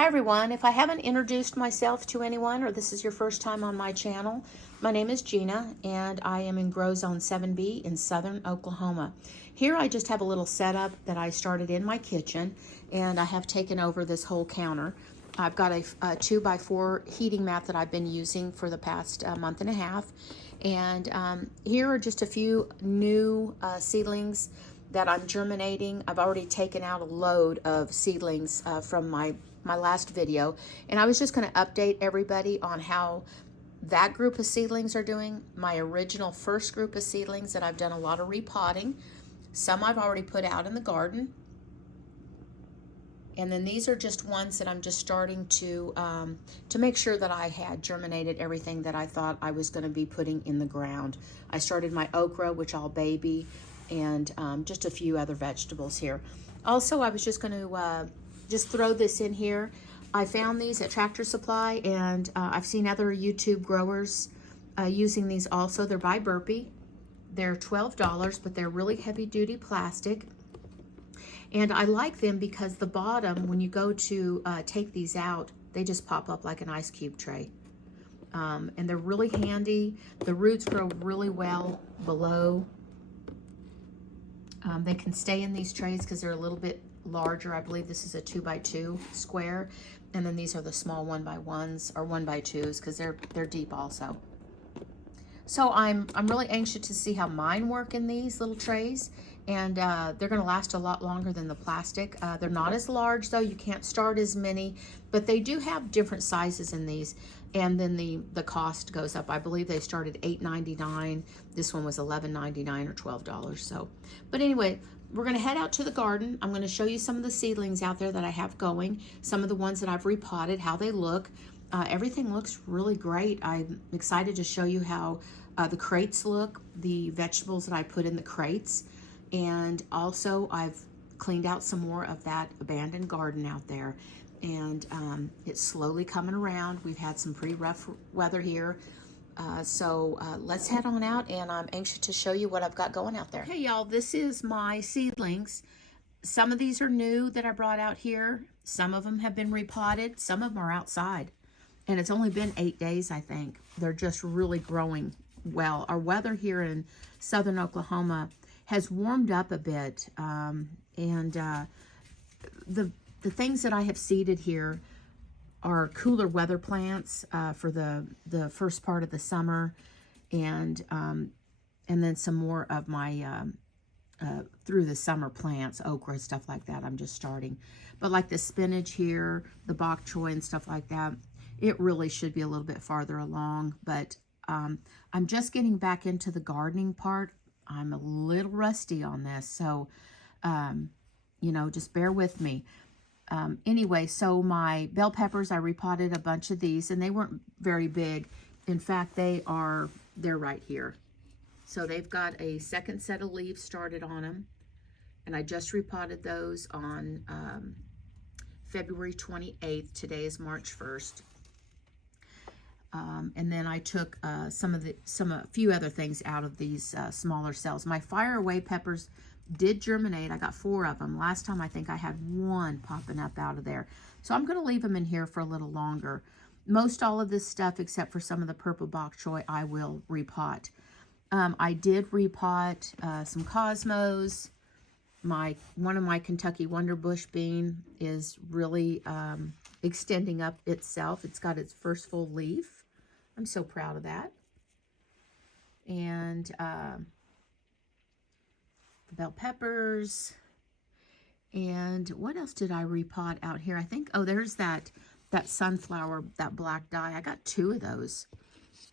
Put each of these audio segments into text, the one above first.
Hi everyone, if I haven't introduced myself to anyone or this is your first time on my channel, my name is Gina and I am in Grow Zone 7B in southern Oklahoma. Here I just have a little setup that I started in my kitchen and I have taken over this whole counter. I've got a 2x4 heating mat that I've been using for the past month and a half, and here are just a few new seedlings that I'm germinating. I've already taken out a load of seedlings from my last video, and I was just going to update everybody on how that group of seedlings are doing. My original first group of seedlings that I've done a lot of repotting. Some I've already put out in the garden, and then these are just ones that I'm just starting to make sure that I had germinated everything that I thought I was going to be putting in the ground. I started my okra, which I'll baby, and just a few other vegetables here. Also, I was just going to just throw this in here. I found these at Tractor Supply, and I've seen other YouTube growers using these also. They're by Burpee. They're $12, but they're really heavy-duty plastic. And I like them because the bottom, when you go to take these out, they just pop up like an ice cube tray. And they're really handy. The roots grow really well below. They can stay in these trays because they're a little bit larger. I believe this is a 2x2 square, and then these are the small 1x1s or 1x2s because they're deep also. So I'm really anxious to see how mine work in these little trays, and they're going to last a lot longer than the plastic. They're not as large though. You can't start as many, but they do have different sizes in these, and then the cost goes up. I believe they started $8.99. This one was $11.99 or $12. So, but anyway, we're going to head out to the garden. I'm going to show you some of the seedlings out there that I have going, some of the ones that I've repotted, how they look. Everything looks really great. I'm excited to show you how the crates look, the vegetables that I put in the crates, and also I've cleaned out some more of that abandoned garden out there, and it's slowly coming around. We've had some pretty rough weather here. So let's head on out, and I'm anxious to show you what I've got going out there. Hey y'all, this is my seedlings. Some of these are new that I brought out here. Some of them have been repotted. Some of them are outside. And it's only been 8 days, I think. They're just really growing well. Our weather here in southern Oklahoma has warmed up a bit. The things that I have seeded here are cooler weather plants for the first part of the summer, and then some more of my through the summer plants, okra, stuff like that. I'm just starting, but like the spinach here, the bok choy and stuff like that, it really should be a little bit farther along. But I'm just getting back into the gardening part. I'm a little rusty on this, so you know, just bear with me. Anyway, so my bell peppers, I repotted a bunch of these, and they weren't very big. In fact, they're right here. So they've got a second set of leaves started on them, and I just repotted those on February 28th. Today is March 1st. And then I took a few other things out of these smaller cells. My fire away peppers did germinate. I got 4 of them. Last time I think I had 1 popping up out of there. So I'm going to leave them in here for a little longer. Most all of this stuff, except for some of the purple bok choy, I will repot. I did repot some cosmos. One of my Kentucky Wonder Bush bean is really extending up itself. It's got its first full leaf. I'm so proud of that. And the bell peppers, and what else did I repot out here? I think, oh, there's that sunflower, that black dye. I got 2 of those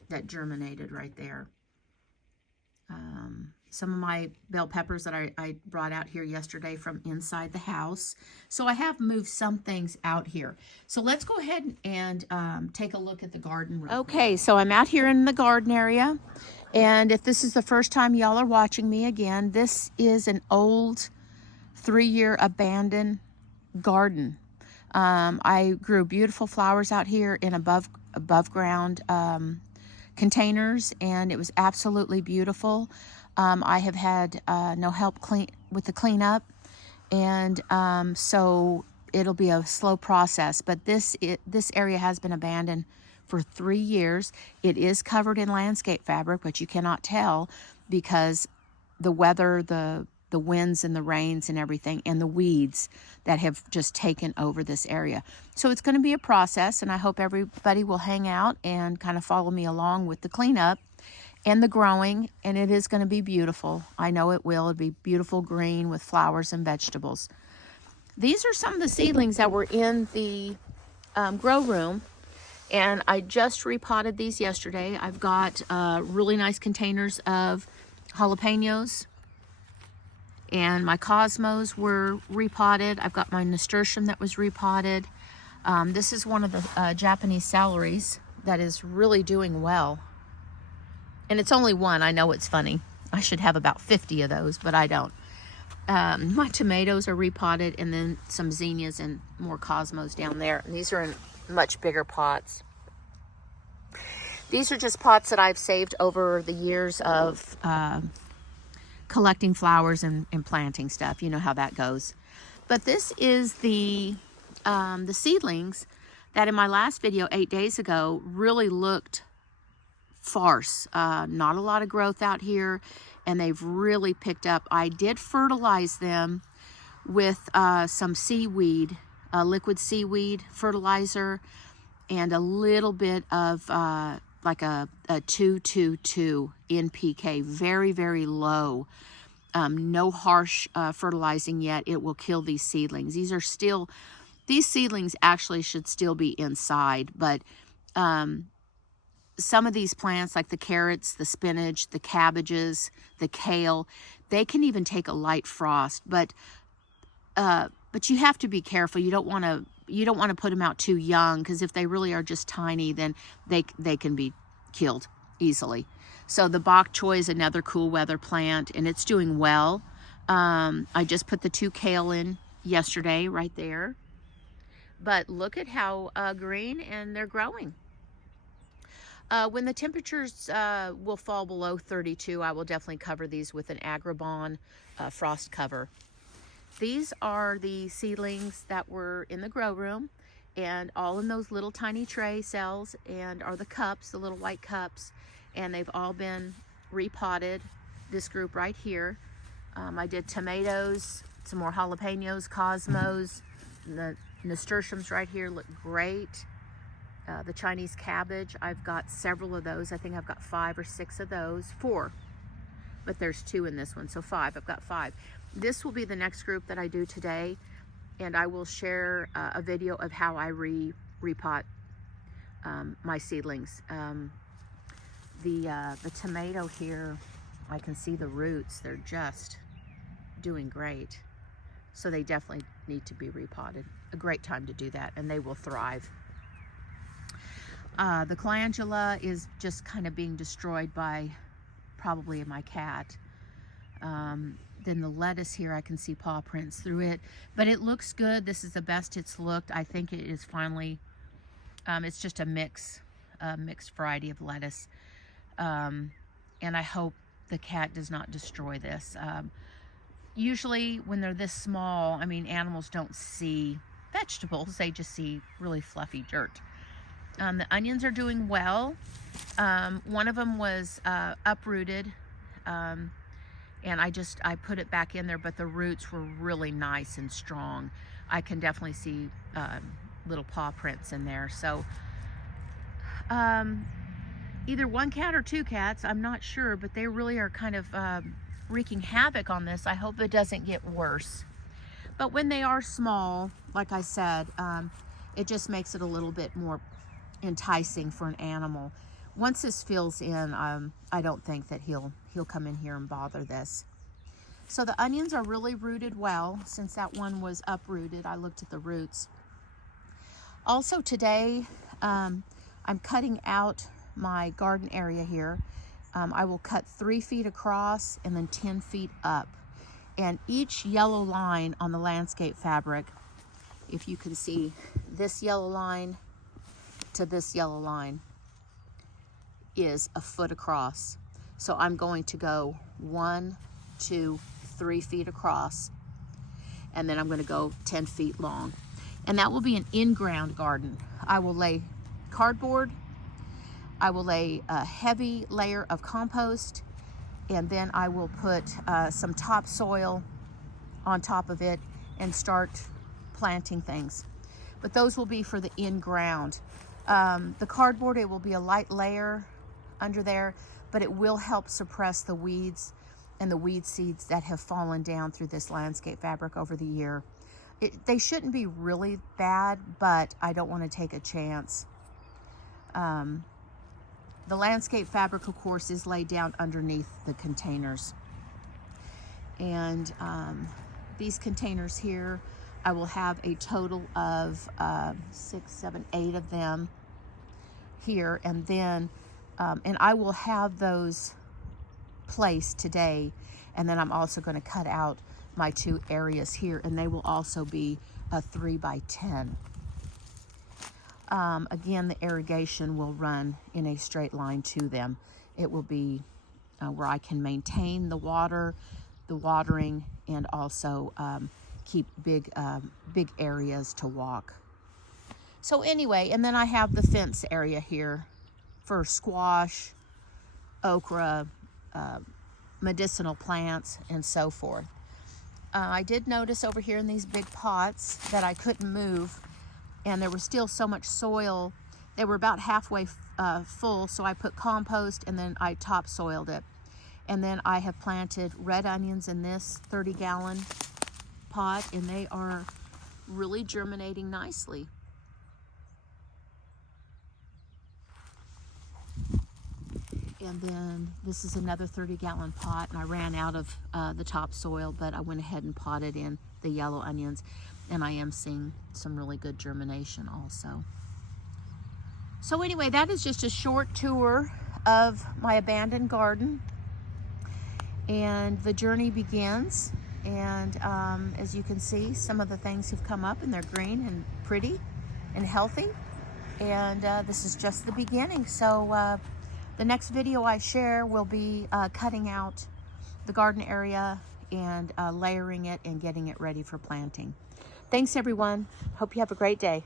that germinated right there. Some of my bell peppers that I brought out here yesterday from inside the house. So I have moved some things out here. So let's go ahead and take a look at the garden real quick. Okay, so I'm out here in the garden area. And if this is the first time y'all are watching me again, this is an old 3-year abandoned garden. I grew beautiful flowers out here in above ground containers, and it was absolutely beautiful. I have had no help with the cleanup, and so it'll be a slow process, but this area has been abandoned for 3 years. It is covered in landscape fabric, but you cannot tell because the weather, the winds and the rains and everything, and the weeds that have just taken over this area. So it's going to be a process, and I hope everybody will hang out and kind of follow me along with the cleanup and the growing, and it is going to be beautiful. I know it will. It'll be beautiful green with flowers and vegetables. These are some of the seedlings that were in the grow room, and I just repotted these yesterday. I've got really nice containers of jalapenos, and my cosmos were repotted. I've got my nasturtium that was repotted. This is one of the Japanese celeries that is really doing well. And it's only one. I know it's funny. I should have about 50 of those, but I don't. My tomatoes are repotted, and then some zinnias and more cosmos down there. And these are in much bigger pots. These are just pots that I've saved over the years of collecting flowers and planting stuff. You know how that goes. But this is the seedlings that in my last video 8 days ago really looked farce. Not a lot of growth out here, and they've really picked up. I did fertilize them with some seaweed, liquid seaweed fertilizer, and a little bit of like a 2-2-2 NPK, very, very low. No harsh fertilizing yet. It will kill these seedlings. These seedlings actually should still be inside, but some of these plants, like the carrots, the spinach, the cabbages, the kale, they can even take a light frost, but you have to be careful. You don't want to put them out too young, because if they really are just tiny, then they can be killed easily. So the bok choy is another cool weather plant, and it's doing well. I just put the 2 kale in yesterday right there. But look at how green, and they're growing. When the temperatures will fall below 32, I will definitely cover these with an Agribon frost cover. These are the seedlings that were in the grow room, and all in those little tiny tray cells, and are the cups, the little white cups, and they've all been repotted. This group right here. I did tomatoes, some more jalapenos, cosmos, the nasturtiums right here look great. The Chinese cabbage, I've got several of those. I think I've got 5 or 6 of those. 4, but there's 2 in this one, so 5. I've got 5. This will be the next group that I do today, and I will share a video of how I repot my seedlings. The tomato here, I can see the roots. They're just doing great. So they definitely need to be repotted. A great time to do that, and they will thrive. The calendula is just kind of being destroyed by probably my cat. Then the lettuce here, I can see paw prints through it, but it looks good. This is the best it's looked. I think it is finally, it's just a mixed variety of lettuce. And I hope the cat does not destroy this. Usually when they're this small, I mean, animals don't see vegetables. They just see really fluffy dirt. The onions are doing well. One of them was uprooted, and I put it back in there, but the roots were really nice and strong. I can definitely see little paw prints in there. So either 1 cat or 2 cats, I'm not sure, but they really are kind of wreaking havoc on this. I hope it doesn't get worse. But when they are small, like I said, it just makes it a little bit more enticing for an animal. Once this fills in, I don't think that he'll come in here and bother this. So the onions are really rooted well. Since that one was uprooted, I looked at the roots. Also today, I'm cutting out my garden area here. I will cut 3 feet across and then 10 feet up. And each yellow line on the landscape fabric, if you can see this yellow line to this yellow line, is a foot across. So I'm going to go 1, 2, 3 feet across, and then I'm going to go 10 feet long. And that will be an in-ground garden. I will lay cardboard, I will lay a heavy layer of compost, and then I will put some topsoil on top of it and start planting things. But those will be for the in-ground. The cardboard, it will be a light layer under there, but it will help suppress the weeds and the weed seeds that have fallen down through this landscape fabric over the year. They shouldn't be really bad, but I don't want to take a chance. The landscape fabric, of course, is laid down underneath the containers. And these containers here, I will have a total of 6, 7, 8 of them here. And then, and I will have those placed today. And then I'm also going to cut out my 2 areas here, and they will also be a 3 by 10. Again, the irrigation will run in a straight line to them. It will be where I can maintain the water, the watering, and also keep big areas to walk. So anyway, and then I have the fence area here for squash, okra, medicinal plants, and so forth. I did notice over here in these big pots that I couldn't move, and there was still so much soil. They were about halfway full, so I put compost and then I topsoiled it. And then I have planted red onions in this 30-gallon pot, and they are really germinating nicely. And then this is another 30-gallon pot, and I ran out of the topsoil, but I went ahead and potted in the yellow onions, and I am seeing some really good germination also. So anyway, that is just a short tour of my abandoned garden, and the journey begins. And as you can see, some of the things have come up, and they're green and pretty and healthy, and this is just the beginning. So the next video I share will be cutting out the garden area and layering it and getting it ready for planting. Thanks everyone. Hope you have a great day.